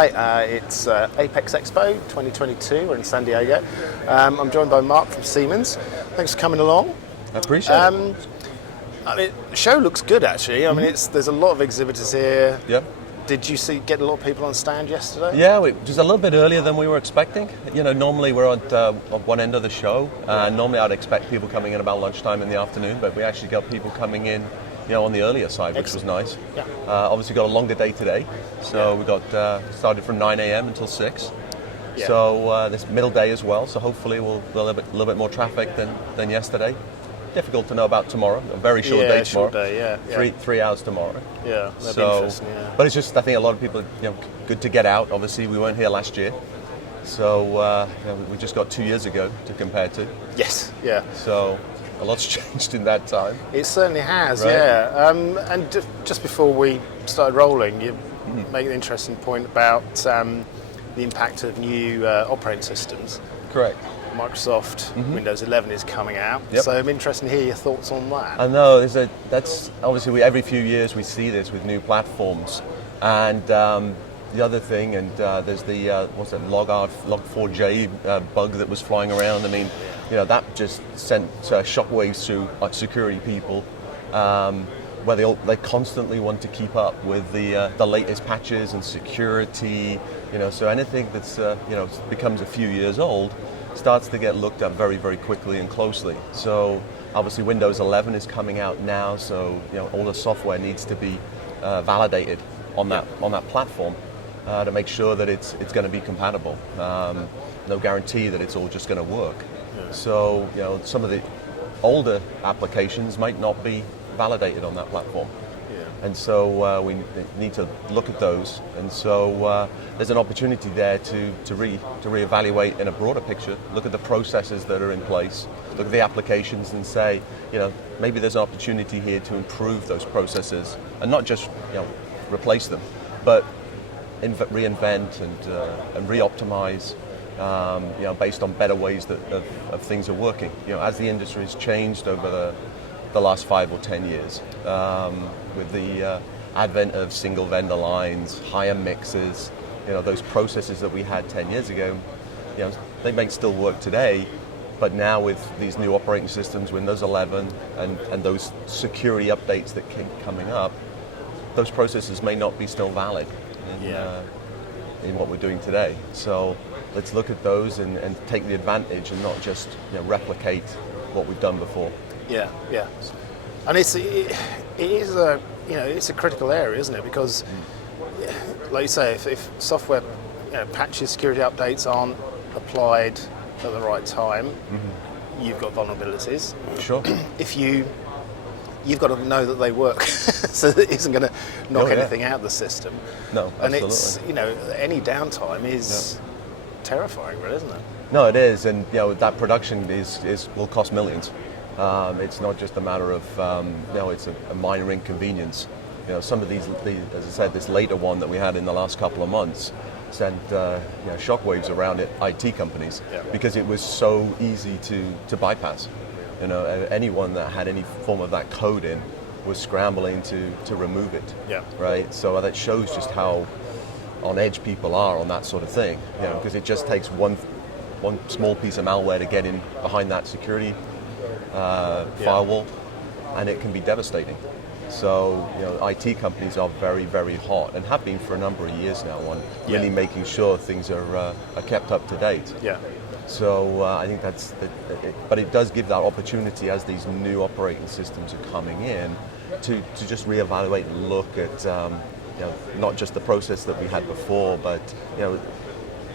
Hi, it's Apex Expo 2022. We're in San Diego. I'm joined by Mark from Siemens. Thanks for coming along. I appreciate it. I mean, the show looks good actually. I mean, there's a lot of exhibitors here. Yeah. Did you get a lot of people on stand yesterday? Yeah, just a little bit earlier than we were expecting. You know, normally we're at one end of the show. Normally I'd expect people coming in about lunchtime in the afternoon, but we actually got people coming in, you know, on the earlier side, which was nice. Yeah. Obviously got a longer day today, so we got started from 9 a.m. until 6. Yeah. So this middle day as well. So hopefully we'll have a little bit more traffic than yesterday. Difficult to know about tomorrow. A very short day tomorrow. Short day, yeah. 3 hours tomorrow. Yeah, that'd be interesting. Yeah. But it's just, I think a lot of people, you know, good to get out. Obviously, we weren't here last year, so you know, we just got 2 years ago to compare to. Yes. Yeah. So a lot's changed in that time. It certainly has. Right. Yeah. And just before we started rolling, you made an interesting point about the impact of new operating systems. Correct. Microsoft Windows 11 is coming out, Yep. so I'm interested to hear your thoughts on that. I know that's obviously every few years we see this with new platforms, and the other thing, and there's the what's that Log4j bug that was flying around. I mean, you know, that just sent shockwaves through security people, where they constantly want to keep up with the latest patches and security. You know, so anything that's you know, becomes a few years old starts to get looked at very, very quickly and closely. So obviously Windows 11 is coming out now, so you know, all the software needs to be validated on that platform to make sure that it's going to be compatible. No guarantee that it's all just going to work. Yeah. So you know, some of the older applications might not be validated on that platform. And so we need to look at those, and so there's an opportunity there to reevaluate in a broader picture, look at the processes that are in place, look at the applications and say, you know, maybe there's an opportunity here to improve those processes and not just, you know, replace them, but reinvent and re-optimize, you know, based on better ways of things are working. You know, as the industry has changed over the last 5 or 10 years, with the advent of single vendor lines, higher mixes, you know, those processes that we had 10 years ago, you know, they may still work today, but now with these new operating systems, Windows 11, and those security updates that keep coming up, those processes may not be still valid in what we're doing today. So let's look at those and take the advantage and not just, you know, replicate what we've done before. Yeah, yeah, and it is a, you know, it's a critical area, isn't it? Because, like you say, if software, you know, patches, security updates aren't applied at the right time, you've got vulnerabilities. Sure. If you've got to know that they work, so that it isn't going to knock anything out of the system. No, absolutely. And it's, you know, any downtime is terrifying, really, isn't it? No, it is, and you know, that production will cost millions. It's not just a matter of, you know, it's a minor inconvenience. You know, some of these, as I said, this later one that we had in the last couple of months sent you know, shockwaves around IT companies because it was so easy to bypass. You know, anyone that had any form of that code in was scrambling to remove it. Yeah. Right. So that shows just how on edge people are on that sort of thing. You know, because it just takes one small piece of malware to get in behind that security firewall, and it can be devastating. So, you know, IT companies are very, very hot and have been for a number of years now on really making sure things are kept up to date. Yeah. So I think but it does give that opportunity as these new operating systems are coming in to just reevaluate and look at you know, not just the process that we had before, but you know,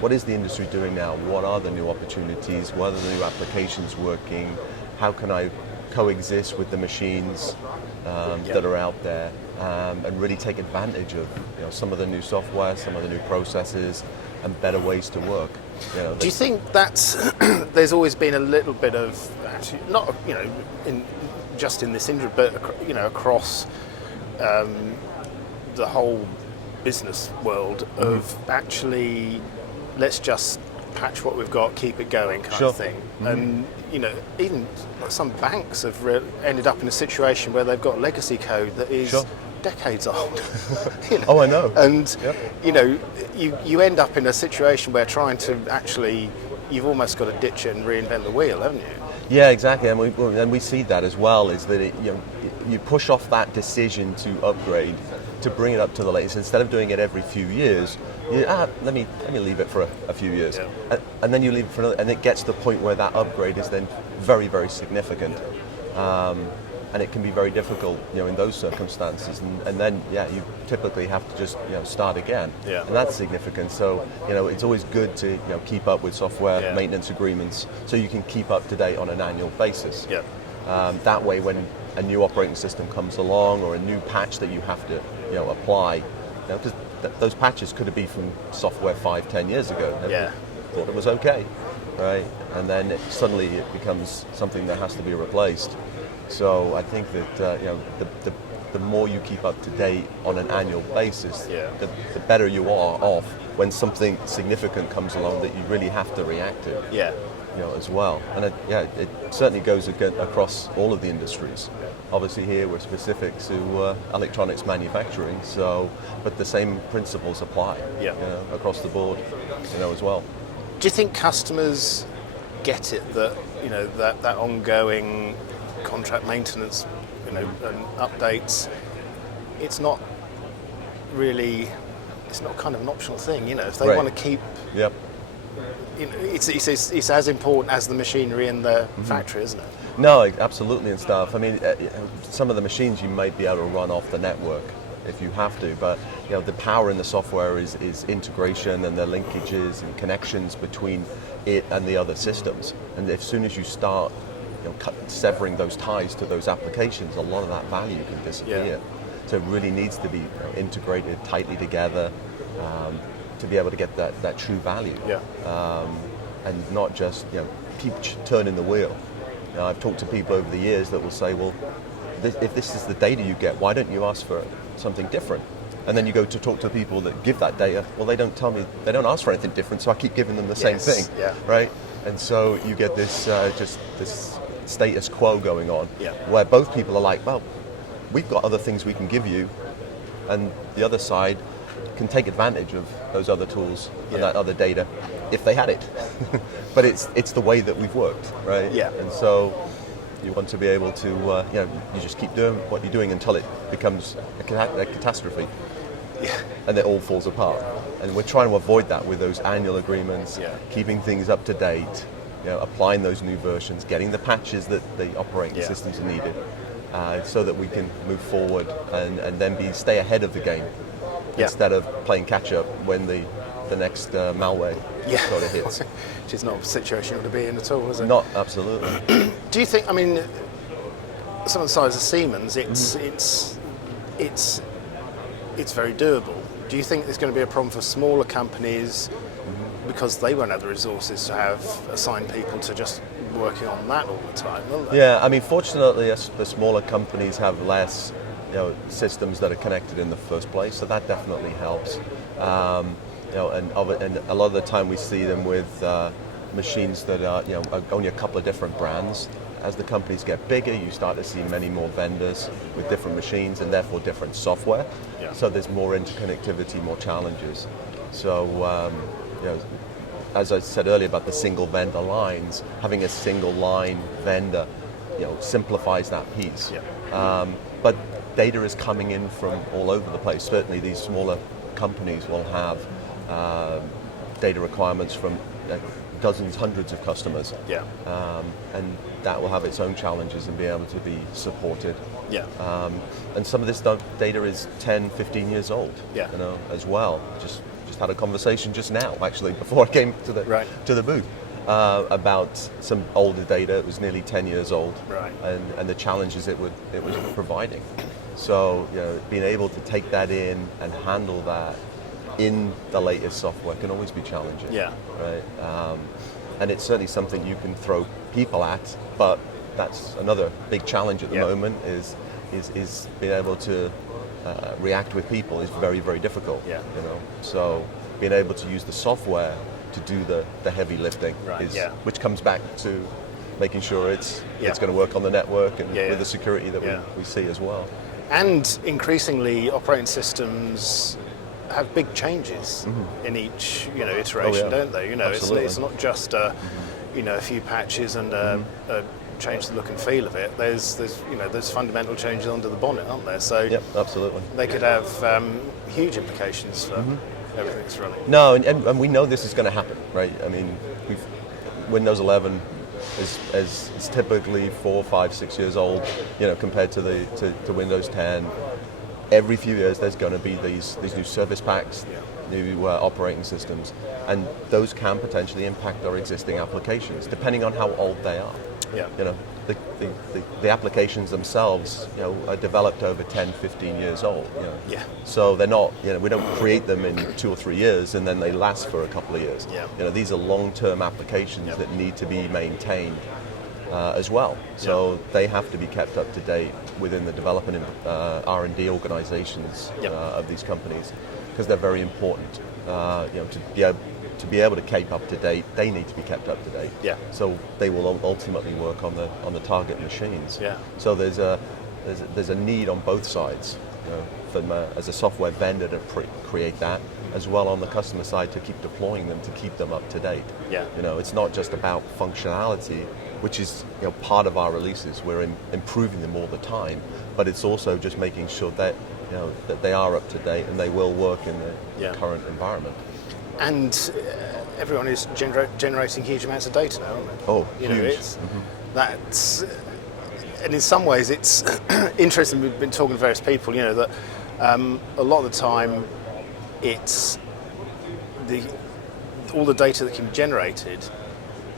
what is the industry doing now? What are the new opportunities? What are the new applications working? How can I coexist with the machines that are out there, and really take advantage of, you know, some of the new software, some of the new processes, and better ways to work. You know, do you think that's there's always been a little bit of, actually, not, you know, just in this industry, but, you know, across the whole business world of actually, let's just patch what we've got, keep it going kind Sure. of thing. And even some banks have ended up in a situation where they've got legacy code that is Sure. decades old. Oh, I know. And Yep. you end up in a situation where trying to actually, you've almost got to ditch it and reinvent the wheel, haven't you? Yeah, exactly, and we see that as well. Is that you push off that decision to upgrade, to bring it up to the latest instead of doing it every few years. Let me leave it for a few years, Yeah. and then you leave it for another, and it gets to the point where that upgrade is then very, very significant, and it can be very difficult, in those circumstances, and then you typically have to just start again, Yeah. and that's significant. So it's always good to keep up with software maintenance agreements so you can keep up to date on an annual basis. Yeah. That way, when a new operating system comes along or a new patch that you have to apply, because those patches could have been from software 5-10 years ago. Yeah. Thought it was okay, right? And then suddenly it becomes something that has to be replaced. So I think that the more you keep up to date on an annual basis, the better you are off when something significant comes along that you really have to react to. Yeah. As well, and it certainly goes across all of the industries. Obviously, here we're specific to electronics manufacturing, but the same principles apply. Across the board, as well. Do you think customers get it that that ongoing contract maintenance, and updates, it's not kind of an optional thing. If they want to keep. Yep. It's as important as the machinery in the factory, isn't it? No, absolutely and stuff. I mean, some of the machines you might be able to run off the network if you have to, but the power in the software is integration and the linkages and connections between it and the other systems. And as soon as you start severing those ties to those applications, a lot of that value can disappear. Yeah. So it really needs to be integrated tightly together. To be able to get that true value, and not just keep turning the wheel. I've talked to people over the years that will say, well, if this is the data you get, why don't you ask for something different? And then you go to talk to people that give that data. Well, they don't tell me, they don't ask for anything different, so I keep giving them the same thing, right? And so you get this just this status quo going on, where both people are like, well, we've got other things we can give you, and the other side can take advantage of those other tools and that other data if they had it. But it's the way that we've worked, right? Yeah. And so you want to be able to, you just keep doing what you're doing until it becomes a catastrophe. Yeah. And it all falls apart. And we're trying to avoid that with those annual agreements, keeping things up to date, applying those new versions, getting the patches that the operating systems are needed, so that we can move forward and then stay ahead of the game. Instead of playing catch up when the next malware sort of hits. Which is not a situation you want to be in at all, is it? Not absolutely. Do you think? I mean, some of the size of Siemens, it's very doable. Do you think there's going to be a problem for smaller companies because they won't have the resources to have assigned people to just working on that all the time, will they? Yeah, I mean, fortunately, the smaller companies have less systems that are connected in the first place, so that definitely helps. And a lot of the time we see them with machines that are only a couple of different brands. As the companies get bigger, you start to see many more vendors with different machines and therefore different software. So there's more interconnectivity, more challenges. So as I said earlier about the single vendor lines, having a single line vendor simplifies that piece. But data is coming in from all over the place. Certainly these smaller companies will have data requirements from dozens, hundreds of customers. And that will have its own challenges and be able to be supported. And some of this data is 10, 15 years old, as well. Just had a conversation just now, actually, before I came to the booth. About some older data. It was nearly 10 years old, and the challenges it was providing. So being able to take that in and handle that in the latest software can always be challenging. Right. And it's certainly something you can throw people at, but that's another big challenge at the moment. Is being able to react with people is very, very difficult. So being able to use the software to do the heavy lifting, Right, which comes back to making sure it's Yeah. going to work on the network and Yeah, with the security that Yeah. we see as well. And increasingly, operating systems have big changes in each iteration, Oh, yeah. don't they? Absolutely. It's not just a few patches and change the look and feel of it. There's fundamental changes under the bonnet, aren't there? So Yep, absolutely. they could have huge implications for everything that's running. No, and we know this is going to happen, right? I mean, Windows 11 is typically 4, 5, 6 years old, compared to Windows 10. Every few years, there's going to be these new service packs, new operating systems, and those can potentially impact our existing applications, depending on how old they are. Yeah. The applications themselves, are developed over 10, 15 years old. Yeah. So they're not, we don't create them in 2 or 3 years and then they last for a couple of years. Yeah. These are long-term applications that need to be maintained as well. So they have to be kept up to date within the development R&D organizations of these companies, because they're very important. To be able to keep up to date, they need to be kept up to date. Yeah. So they will ultimately work on the target machines. Yeah. So there's a need on both sides, as a software vendor to create that, as well on the customer side to keep deploying them, to keep them up to date. Yeah. It's not just about functionality, which is part of our releases. We're improving them all the time, but it's also just making sure that that they are up to date and they will work in the current environment. And everyone is generating huge amounts of data now, aren't they? Oh, huge. That's, and in some ways it's interesting. We've been talking to various people, that a lot of the time it's all the data that can be generated.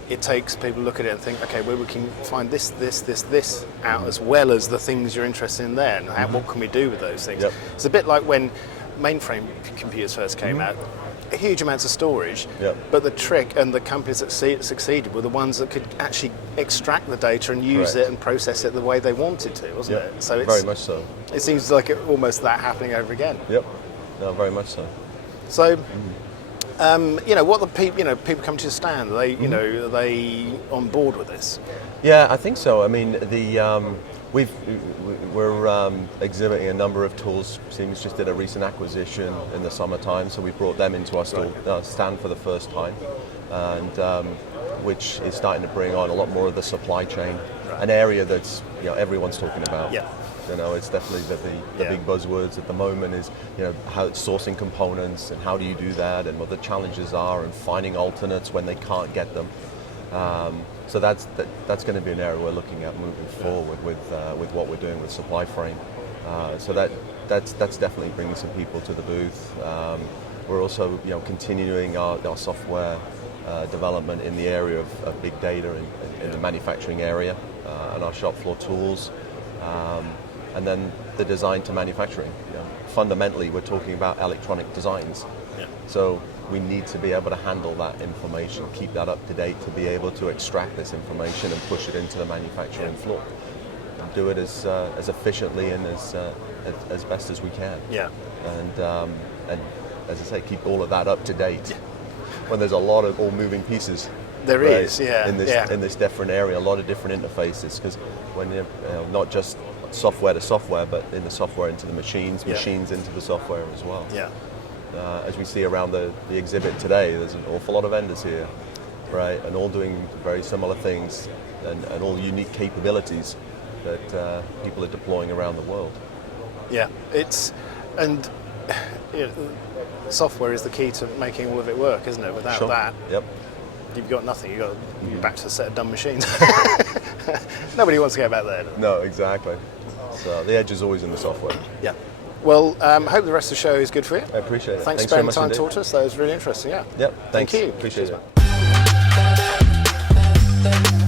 It takes people to look at it and think, okay, well, we can find this out as well as the things you're interested in there, and what can we do with those things? Yep. It's a bit like when mainframe computers first came out. Huge amounts of storage, but the trick and the companies that succeeded were the ones that could actually extract the data and use it and process it the way they wanted to, wasn't it? So it's very much so. It seems like almost that happening over again. Yep. No, very much so. So, what the people come to the stand, are they, are they on board with this? Yeah, I think so. I mean, we're exhibiting a number of tools. Siemens just did a recent acquisition in the summertime, so we brought them into our stand for the first time, and which is starting to bring on a lot more of the supply chain, an area that's everyone's talking about. Yeah. It's definitely the big buzzwords at the moment is how it's sourcing components and how do you do that and what the challenges are and finding alternates when they can't get them. So that's going to be an area we're looking at moving forward with what we're doing with supply frame. So that's definitely bringing some people to the booth. We're also continuing our software development in the area of big data in the manufacturing area and our shop floor tools. And then the design to manufacturing. Fundamentally, we're talking about electronic designs. Yeah. So we need to be able to handle that information, keep that up to date, to be able to extract this information and push it into the manufacturing floor, and do it as efficiently and as best as we can. Yeah. And as I say, keep all of that up to date. When there's a lot of all moving pieces. There is, yeah. In this different area, a lot of different interfaces, because when you're not just software to software, but in the software into the machines into the software as well. Yeah. As we see around the exhibit today, there's an awful lot of vendors here, right, and all doing very similar things and all unique capabilities that people are deploying around the world. Yeah, software is the key to making all of it work, isn't it? Without that, you've got nothing. You've got back to a set of dumb machines. Nobody wants to go back there. No, exactly. So the edge is always in the software. Yeah. Well, hope the rest of the show is good for you. I appreciate it. Thanks for spending time to talk to us. That was really interesting. Yeah. Yep. Thanks. Thank you. Appreciate Cheers, it. man.